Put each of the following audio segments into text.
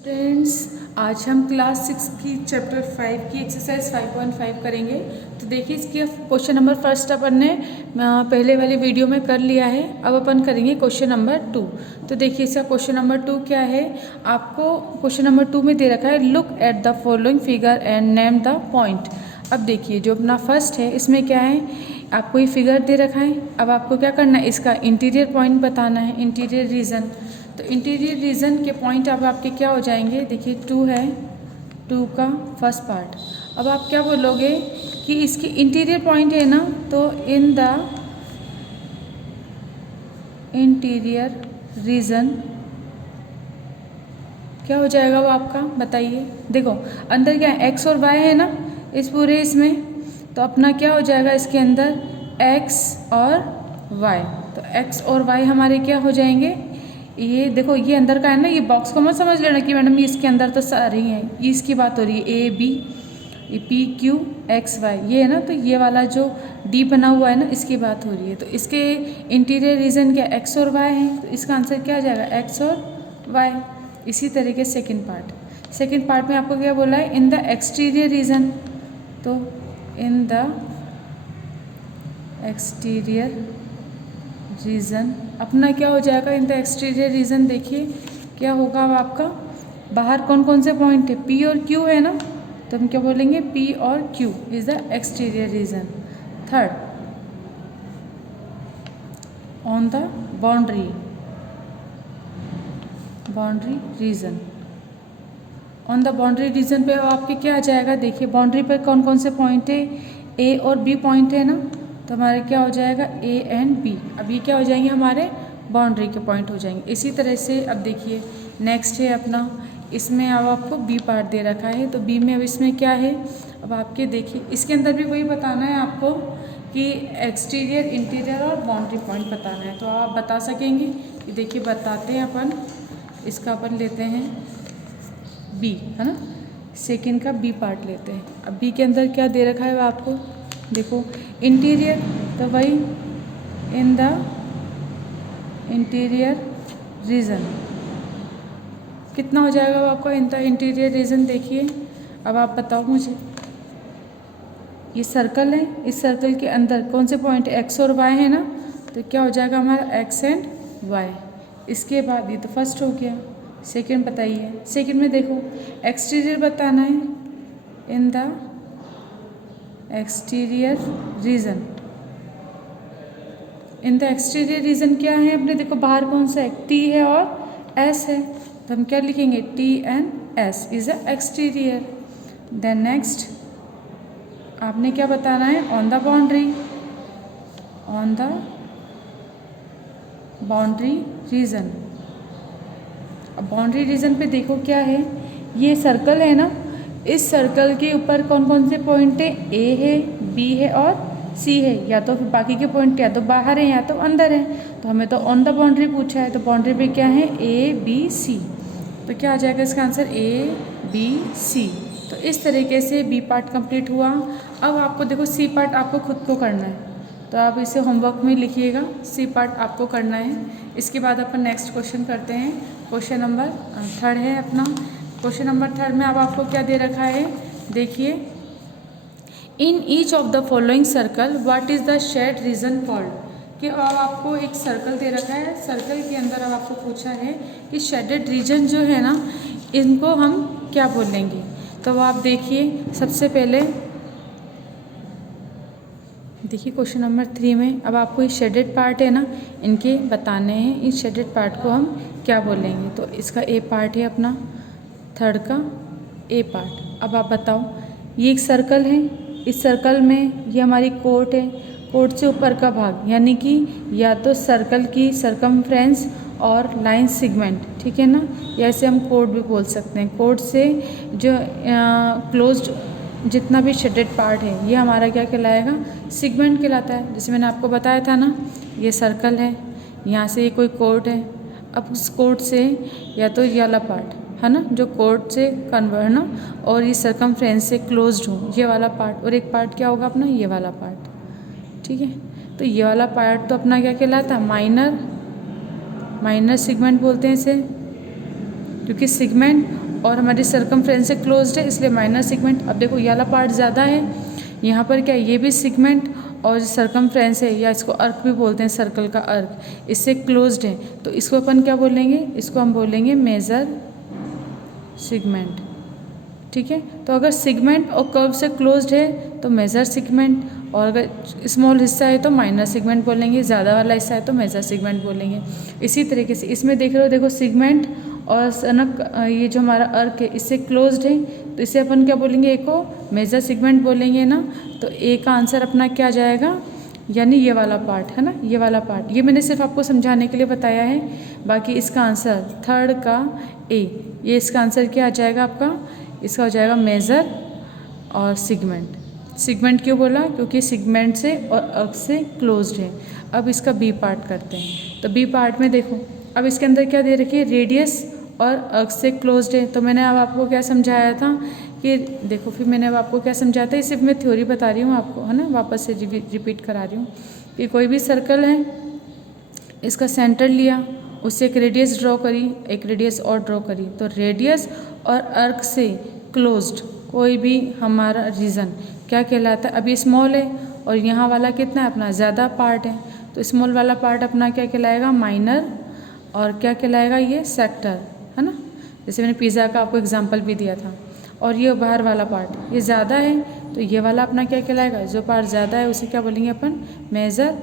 Friends, आज हम class 6 की चैप्टर 5 की एक्सरसाइज 5.5 करेंगे। तो देखिए, इसकी क्वेश्चन नंबर फर्स्ट अपन ने पहले वाली वीडियो में कर लिया है। अब अपन करेंगे क्वेश्चन नंबर 2। तो देखिए, इसका क्वेश्चन नंबर 2 क्या है। आपको क्वेश्चन नंबर 2 में दे रखा है, look at the following figure and name the point. अब देखिए, जो अपना फर्स्ट है इसमें क्या है, आपको ये फिगर दे रखा है। अब आपको क्या करना है, इसका इंटीरियर पॉइंट बताना है, इंटीरियर रीजन। तो इंटीरियर रीजन के पॉइंट अब आपके क्या हो जाएंगे, देखिए 2 है, 2 का फर्स्ट पार्ट। अब आप क्या बोलोगे कि इसकी इंटीरियर पॉइंट है ना, तो इन द इंटीरियर रीजन क्या हो जाएगा वो आपका, बताइए। देखो अंदर क्या है, एक्स और वाई है ना इस पूरे इसमें, तो अपना क्या हो जाएगा इसके अंदर, एक्स और वाई। तो एक्स और वाई हमारे क्या हो जाएंगे, ये देखो ये अंदर का है ना, ये बॉक्स को मत समझ लेना कि मैडम ये इसके अंदर तो सारी हैं, ये इसकी बात हो रही है, ए बी, ये पी क्यू एक्स वाई ये है ना, तो ये वाला जो डी बना हुआ है ना इसकी बात हो रही है। तो इसके इंटीरियर रीजन क्या, एक्स और वाई है, तो इसका आंसर क्या आ जाएगा, एक्स और वाई। इसी तरीके सेकंड पार्ट में आपको क्या बोला है, इन द एक्सटीरियर रीजन। तो इन द एक्सटीरियर रीजन अपना क्या हो जाएगा, इन द एक्सटीरियर रीजन। देखिए क्या होगा अब आपका, बाहर कौन कौन से पॉइंट है, पी और क्यू है ना, तो हम क्या बोलेंगे, पी और Q is the exterior region. Third, on the boundary region. On the boundary region पे आपके क्या आ जाएगा, देखिए बाउंड्री पर कौन कौन से पॉइंट है, ए और बी पॉइंट है ना, तो हमारे क्या हो जाएगा, ए एंड बी। अब ये क्या हो जाएंगे, हमारे बाउंड्री के पॉइंट हो जाएंगे। इसी तरह से अब देखिए नेक्स्ट है अपना, इसमें अब आपको बी पार्ट दे रखा है, तो बी में अब इसमें क्या है, अब आपके देखिए इसके अंदर भी वही बताना है आपको कि एक्सटीरियर, इंटीरियर और बाउंड्री पॉइंट बताना है। तो आप बता सकेंगे कि देखिए बताते हैं अपन, इसका अपन लेते हैं बी, है ना, सेकेंड का बी पार्ट लेते हैं। अब बी के अंदर क्या दे रखा है आपको, देखो इंटीरियर, तो वही इन द इंटीरियर रीजन कितना हो जाएगा वो आपको, इन द इंटीरियर रीजन। देखिए अब आप बताओ मुझे, ये सर्कल है, इस सर्कल के अंदर कौन से पॉइंट एक्स और वाई है ना, तो क्या हो जाएगा हमारा एक्स एंड वाई। इसके बाद ये तो फर्स्ट हो गया, सेकंड बताइए। सेकंड में देखो एक्सटीरियर बताना है, in the exterior region. In the exterior region क्या है अपने, देखो बाहर कौन सा है, टी है और एस है, तो हम क्या लिखेंगे, T and S is a exterior. Then next आपने क्या बताना है, ऑन द बाउंड्री रीजन। अब बाउंड्री रीजन पे देखो क्या है, ये सर्कल है ना, इस सर्कल के ऊपर कौन कौन से पॉइंट है, ए है, बी है और सी है, या तो फिर बाकी के पॉइंट या तो बाहर है या तो अंदर है। तो हमें तो ऑन द बाउंड्री पूछा है, तो बाउंड्री पे क्या है, ए बी सी, तो क्या आ जाएगा इसका आंसर, ए बी सी। तो इस तरीके से बी पार्ट कंप्लीट हुआ। अब आपको देखो सी पार्ट आपको खुद को करना है, तो आप इसे होमवर्क में लिखिएगा, सी पार्ट आपको करना है। इसके बाद अपन नेक्स्ट क्वेश्चन करते हैं, क्वेश्चन नंबर 3 है अपना। क्वेश्चन नंबर 3 में अब आपको क्या दे रखा है, देखिए in each of the following circle what is the shade region called. कि अब आपको एक सर्कल दे रखा है, सर्कल के अंदर अब आपको पूछा है कि शेडेड रीजन जो है ना, इनको हम क्या बोलेंगे। तो आप देखिए सबसे पहले देखिए क्वेश्चन नंबर 3 में अब आपको ये शेडेड पार्ट है ना, इनके बताने हैं, इस शेडेड पार्ट को हम क्या बोलेंगे। तो इसका ए पार्ट है अपना, थर्ड का ए पार्ट। अब आप बताओ, ये एक सर्कल है, इस सर्कल में ये हमारी कोट है, कोट से ऊपर का भाग यानी कि या तो सर्कल की सरकमफ्रेंस और लाइन सेगमेंट, ठीक है ना, या ऐसे हम कोट भी बोल सकते हैं। कोट से जो क्लोज्ड जितना भी शेडेड पार्ट है ये हमारा क्या कहलाएगा, सेगमेंट कहलाता है। जैसे मैंने आपको बताया था ना, ये सर्कल है, यहाँ से ये कोई कोट है, अब उस कोट से या तो ये वाला पार्ट है ना, जो कोट से कन्वर्ट ना, और ये सरकमफ्रेंस से क्लोज्ड हो ये वाला पार्ट, और एक पार्ट क्या होगा अपना, ये वाला पार्ट, ठीक है। तो ये वाला पार्ट तो अपना क्या कहलाता है, माइनर सेगमेंट बोलते हैं इसे, क्योंकि सेगमेंट और हमारी सर्कमफ्रेंस से क्लोज्ड है इसलिए माइनर सेगमेंट। अब देखो ये वाला पार्ट ज़्यादा है, यहाँ पर क्या है, ये भी सेगमेंट और सर्कमफ्रेंस है या इसको अर्क भी बोलते हैं, सर्कल का अर्क, इससे क्लोज्ड है तो इसको अपन क्या बोलेंगे, इसको हम बोलेंगे मेजर सेगमेंट। ठीक है, तो अगर सेगमेंट और कर्व से क्लोज्ड है तो मेजर सेगमेंट, और अगर स्मॉल हिस्सा है तो माइनर सेगमेंट बोलेंगे, ज़्यादा वाला हिस्सा है तो मेजर सेगमेंट बोलेंगे। इसी तरीके से इसमें देख रहे हो, देखो सेगमेंट और सनक ये जो हमारा अर्क है इससे क्लोज्ड है तो इसे अपन क्या बोलेंगे, एक को मेजर सेगमेंट बोलेंगे ना। तो ए का आंसर अपना क्या जाएगा, यानी ये वाला पार्ट है ना, ये वाला पार्ट। ये मैंने सिर्फ आपको समझाने के लिए बताया है, बाकी इसका आंसर थर्ड का ए, ये इसका आंसर क्या आ जाएगा आपका, इसका हो जाएगा मेजर और सेगमेंट। सेगमेंट क्यों बोला, क्योंकि सेगमेंट से और अर्क से क्लोज्ड है। अब इसका बी पार्ट करते हैं, तो बी पार्ट में देखो अब इसके अंदर क्या दे रखी है, रेडियस और अर्क से क्लोज्ड है। तो मैंने अब आपको क्या समझाया था कि देखो, फिर मैंने अब आपको क्या समझाया था, सिर्फ मैं थ्योरी बता रही हूँ आपको, है ना, वापस से रिपीट करा रही हूँ कि कोई भी सर्कल है, इसका सेंटर लिया, उससे एक रेडियस ड्रॉ करी, एक रेडियस और ड्रॉ करी, तो रेडियस और अर्क से क्लोज्ड कोई भी हमारा रीजन क्या कहलाता है। अभी स्मॉल है और यहाँ वाला कितना है अपना, ज़्यादा पार्ट है, तो स्मॉल वाला पार्ट अपना क्या कहलाएगा, माइनर, और क्या कहलाएगा ये सेक्टर, है ना। जैसे मैंने पिज़्ज़ा का आपको एग्जांपल भी दिया था। और ये बाहर वाला पार्ट ये ज़्यादा है तो ये वाला अपना क्या कहलाएगा, जो पार्ट ज़्यादा है उसे क्या बोलेंगे अपन, मेजर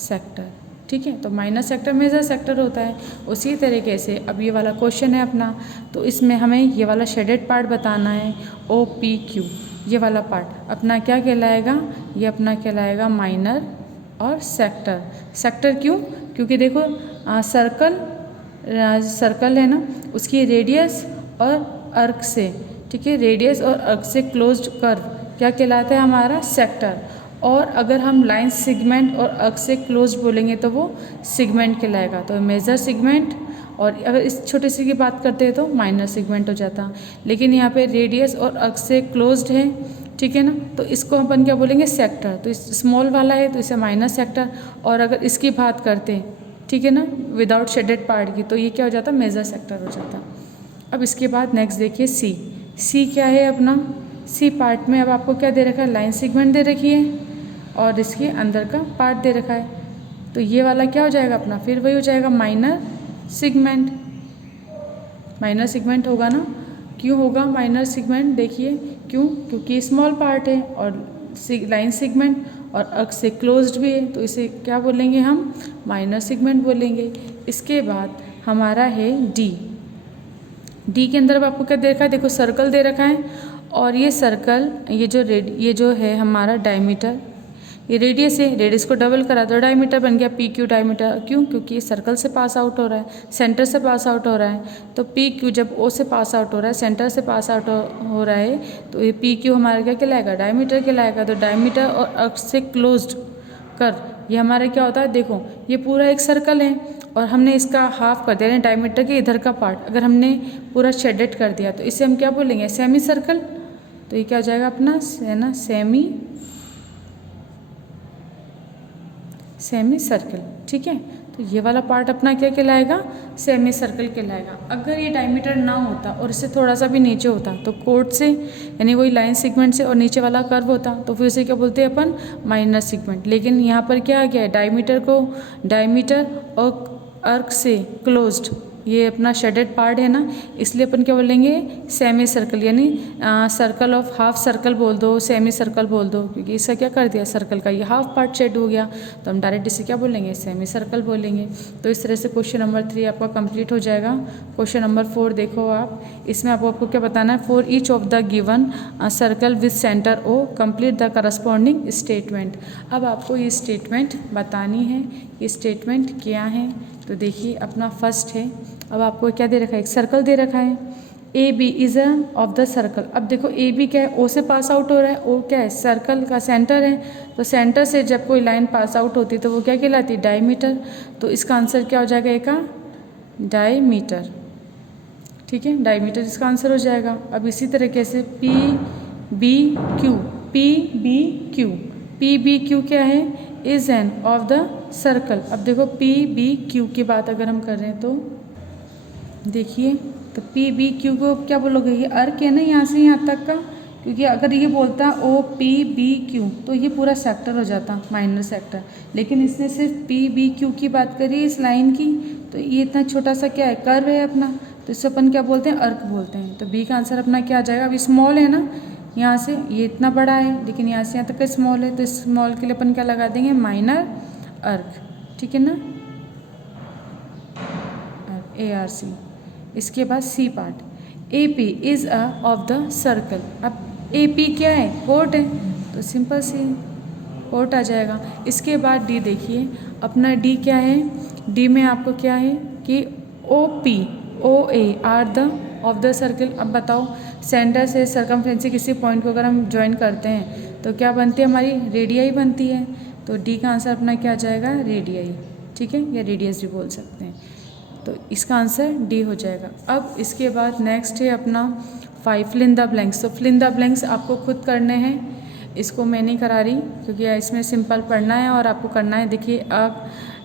सेक्टर। ठीक है, तो माइनर सेक्टर मेजर सेक्टर होता है। उसी तरीके से अब ये वाला क्वेश्चन है अपना, तो इसमें हमें ये वाला शेडेड पार्ट बताना है, ओ पी क्यू, ये वाला पार्ट अपना क्या कहलाएगा, ये अपना कहलाएगा माइनर और सेक्टर। सेक्टर क्यों, क्योंकि देखो सर्कल है ना, उसकी रेडियस और अर्क से, ठीक है, रेडियस और अर्क से क्लोज्ड कर्व क्या कहलाता है हमारा, सेक्टर। और अगर हम लाइन सेगमेंट और अर्क से क्लोज्ड बोलेंगे तो वो सेगमेंट कहलाएगा, तो मेजर सेगमेंट। और अगर इस छोटे से की बात करते हैं तो माइनर सेगमेंट हो जाता। लेकिन यहाँ पे रेडियस और अर्क से क्लोज्ड है, ठीक है ना, तो इसको अपन क्या बोलेंगे, सेक्टर। तो इस स्मॉल वाला है तो इसे माइनर सेक्टर, और अगर इसकी बात करते हैं, ठीक है ना, विदाउट शेडेड पार्ट की, तो ये क्या हो जाता, मेजर सेक्टर हो जाता। अब इसके बाद नेक्स्ट देखिए सी। सी क्या है अपना, सी पार्ट में अब आपको क्या दे रखा है, लाइन सेगमेंट दे रखी है और इसके अंदर का पार्ट दे रखा है। तो ये वाला क्या हो जाएगा अपना, फिर वही हो जाएगा माइनर सेगमेंट। माइनर सेगमेंट होगा ना, क्यों होगा माइनर सेगमेंट, देखिए क्यों, क्योंकि स्मॉल पार्ट है और लाइन सेगमेंट और अर्क से क्लोज्ड भी है, तो इसे क्या बोलेंगे हम, माइनर सेगमेंट बोलेंगे। इसके बाद हमारा है डी। डी के अंदर अब आपको क्या दे रखा है, देखो सर्कल दे रखा है, और ये सर्कल ये जो है हमारा डायमीटर, ये रेडियस है, रेडियस को डबल करा तो डायमीटर बन गया, पी क्यू डायमीटर। क्यों, क्योंकि ये सर्कल से पास आउट हो रहा है, सेंटर से पास आउट हो रहा है, तो पी क्यू जब ओ से पास आउट हो रहा है, सेंटर से पास आउट हो रहा है, तो ये पी क्यू हमारा क्या कहलाएगा, डायमीटर कहलाएगा। तो डायमीटर और अर्क से क्लोज्ड कर्व ये हमारा क्या होता है, देखो ये पूरा एक सर्कल है और हमने इसका हाफ कर दिया, यानी डायमीटर के इधर का पार्ट अगर हमने पूरा शेडेड कर दिया तो इसे हम क्या बोलेंगे, सेमी सर्कल। तो ये क्या हो जाएगा अपना, है ना, सेमी सर्कल। ठीक है, तो ये वाला पार्ट अपना क्या कहलाएगा, सेमी सर्कल कहलाएगा। अगर ये डायमीटर ना होता और इससे थोड़ा सा भी नीचे होता तो कोड से, यानी वही लाइन सेगमेंट से और नीचे वाला कर्व होता तो फिर उसे क्या बोलते हैं अपन, माइनर सेगमेंट। लेकिन यहाँ पर क्या आ गया है, डायमीटर और अर्क से क्लोज्ड, ये अपना शेडेड पार्ट है ना, इसलिए अपन क्या बोलेंगे, सेमी सर्कल, यानी सर्कल ऑफ हाफ सर्कल बोल दो, सेमी सर्कल बोल दो, क्योंकि इसका क्या कर दिया, सर्कल का ये हाफ पार्ट शेड हो गया, तो हम डायरेक्ट इसे क्या बोलेंगे, सेमी सर्कल बोलेंगे। तो इस तरह से क्वेश्चन नंबर 3 आपका कंप्लीट हो जाएगा। क्वेश्चन नंबर 4 देखो आप, इसमें आपको क्या बताना है, for each of the given circle with centre O complete the corresponding statement. अब आपको ये स्टेटमेंट बतानी है, ये स्टेटमेंट क्या है, तो देखिए अपना फर्स्ट है, अब आपको क्या दे रखा है, एक सर्कल दे रखा है, A B is a of the circle. अब देखो ए बी क्या है, ओ से पास आउट हो रहा है, ओ क्या है, सर्कल का सेंटर है, तो सेंटर से जब कोई लाइन पास आउट होती है तो वो क्या कहलाती है, डायमीटर। तो इसका आंसर क्या हो जाएगा, ए का डायमीटर। ठीक है, डायमीटर इसका आंसर हो जाएगा। अब इसी तरीके से पी बी क्यू क्या है, is an of the circle. अब देखो पी बी क्यू की बात अगर हम कर रहे हैं तो देखिए तो पी बी क्यू को क्या बोलोगे, ये अर्क है ना यहाँ से यहाँ तक का, क्योंकि अगर ये बोलता ओ पी बी क्यू तो ये पूरा सेक्टर हो जाता, माइनर सेक्टर, लेकिन इसने सिर्फ पी बी क्यू की बात करी इस लाइन की, तो ये इतना छोटा सा क्या है, कर्व है अपना, तो इससे अपन क्या बोलते हैं, अर्क बोलते हैं। तो बी का आंसर अपना क्या आ जाएगा, अभी स्मॉल है ना, यहाँ से ये इतना बड़ा है लेकिन यहाँ से यहाँ तक का स्मॉल है, तो स्मॉल के लिए अपन क्या लगा देंगे, माइनर अर्क, ठीक है ना, ARC। इसके बाद C part, AP is a of the circle. अब AP क्या है, कोट है, तो सिंपल सी कोट आ जाएगा। इसके बाद D देखिए, अपना D क्या है, D में आपको क्या है कि OP OA are the of the circle. अब बताओ, सेंटर से सरकमफ्रेंस से किसी पॉइंट को अगर हम ज्वाइन करते हैं तो क्या बनती है, हमारी रेडियाई बनती है, तो D का आंसर अपना क्या आ जाएगा, रेडियाई, ठीक है, या रेडियस भी बोल सकते हैं, तो इसका आंसर डी हो जाएगा। अब इसके बाद नेक्स्ट है अपना 5 फिल इन द ब्लैंक्स। तो फिल इन द ब्लैंक्स आपको खुद करने हैं, इसको मैं नहीं करा रही क्योंकि इसमें सिंपल पढ़ना है और आपको करना है। देखिए, a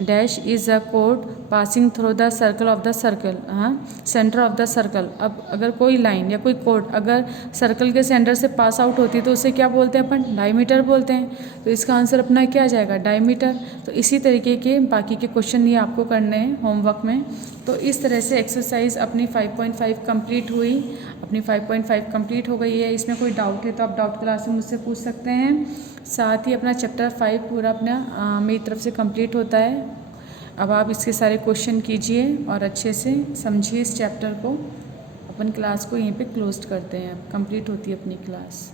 dash is a code passing through the circle of the circle, हाँ, सेंटर ऑफ द सर्कल। अब अगर कोई लाइन या कोई कोड अगर सर्कल के सेंटर से पास आउट होती है तो उसे क्या बोलते हैं अपन, डायमीटर बोलते हैं, तो इसका आंसर अपना क्या आ जाएगा, डायमीटर। तो इसी तरीके के बाकी के क्वेश्चन ये आपको करने हैं होमवर्क में। तो इस तरह से एक्सरसाइज अपनी 5.5 कंप्लीट हुई, अपनी 5.5 कंप्लीट हो गई है। इसमें कोई डाउट है तो आप डाउट क्लास में मुझसे पूछ सकते हैं। साथ ही अपना चैप्टर 5 पूरा अपना मेरी तरफ से कंप्लीट होता है। अब आप इसके सारे क्वेश्चन कीजिए और अच्छे से समझिए इस चैप्टर को। अपन क्लास को यहीं पे क्लोज करते हैं, कंप्लीट होती है अपनी क्लास।